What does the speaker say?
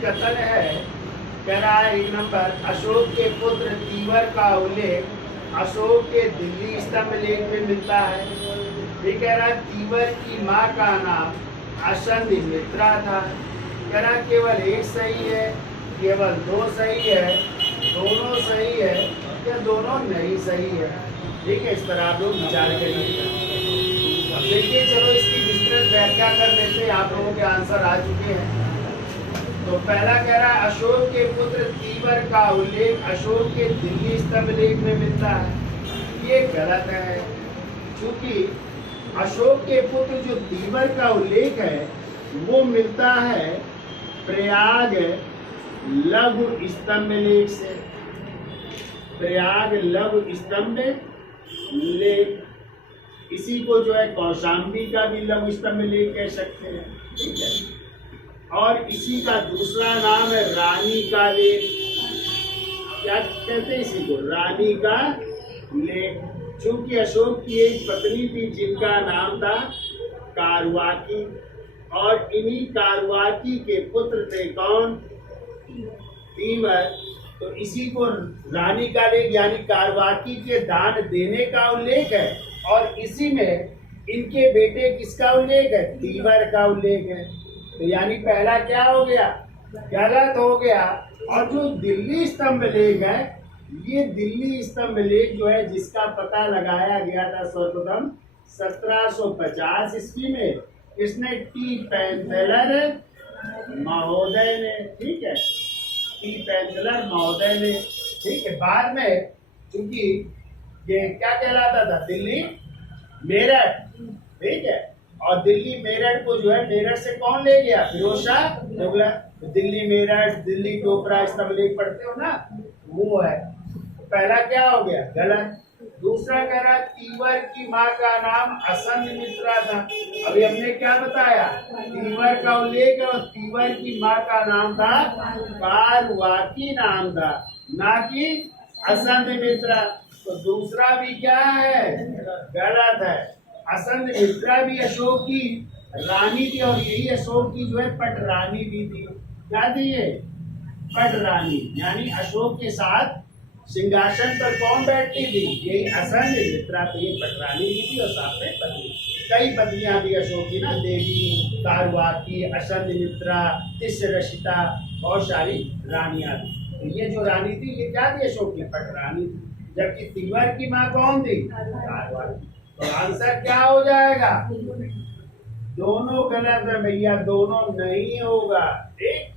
कथन है, कह रहा है 1 नंबर, अशोक के पुत्र तीवर का उल्लेख अशोक के दिल्ली स्तंभ लेख में मिलता है। ये कह रहा है तीवर की माँ का नाम असंधिमित्रा था। कह रहा केवल एक सही है, केवल दो सही है, दोनों सही है या दोनों नहीं सही है। ठीक है, इस पर आप लोग विचार करिए। अब देखिए, चलो इसकी विस्तृत व्याख्या कर देते हैं। आप लोगों के आंसर आ चुके हैं। तो पहला कह रहा है अशोक के पुत्र तीवर का उल्लेख अशोक के दिल्ली स्तंभ लेख में मिलता है। ये गलत है, क्योंकि अशोक के पुत्र जो तीवर का उल्लेख है वो मिलता है प्रयाग लघु स्तंभ लेख से। प्रयाग लघु स्तंभ लेख, इसी को जो है कौशाम्बी का भी लघु स्तंभ लेख कह सकते हैं। ठीक है, और इसी का दूसरा नाम है रानी का लेख। क्या कहते हैं इसी को? रानी का लेख। चूंकि अशोक की एक पत्नी थी जिनका नाम था कारवाकी, और इन्हीं कारवाकी के पुत्र थे कौन? तीवर। तो इसी को रानी का लेख यानी कारवाकी के दान देने का उल्लेख है, और इसी में इनके बेटे किसका उल्लेख है? तीवर का उल्लेख है। तो यानी पहला क्या हो गया? गलत हो गया। और जो दिल्ली स्तंभ लेख है, ये दिल्ली स्तंभ लेख जो है जिसका पता लगाया गया था सर्वप्रथम 1750 ईस्वी में, इसने टी पैंथेलर महोदय ने, ठीक है, टी पैंथेलर महोदय ने, ठीक है। बाद में चूंकि ये क्या कहलाता था? दिल्ली मेरठ, ठीक है, और दिल्ली मेरठ को जो है मेरठ से कौन ले गया? फिरोज शाह तुगलक। दिल्ली मेरठ, दिल्ली टोपरा स्तंभ लेख पढ़ते हो ना, वो है। पहला क्या हो गया? गलत। दूसरा कह रहा तीवर की माँ का नाम असंधिमित्रा था। अभी हमने क्या बताया? तीवर का उल्लेख है और तीवर की माँ का नाम था कारवाकी नाम था, ना कि असंधिमित्रा। तो दूसरा भी क्या है? गलत है। असंधिमित्रा भी अशोक की रानी थी, और यही अशोक की जो है पटरानी भी थी। क्या थी ये? पटरानी। यानी अशोक के साथ सिंहासन पर कौन बैठती थी? यही असंधिमित्रा थी। ये पटरानी भी थी और साथ में पत्नी। कई पत्नियां भी अशोक की ना, देवी, कारवाकी, असंधिमित्रा, तिस्रशिता, बहुत सारी रानियां थी। तो ये जो रानी थी ये क्या थी? अशोक की पटरानी थी। जबकि तीवर की माँ कौन थी? कारवाकी। तो आंसर क्या हो जाएगा? दोनों गलत है भैया, दोनों नहीं होगा। ठीक।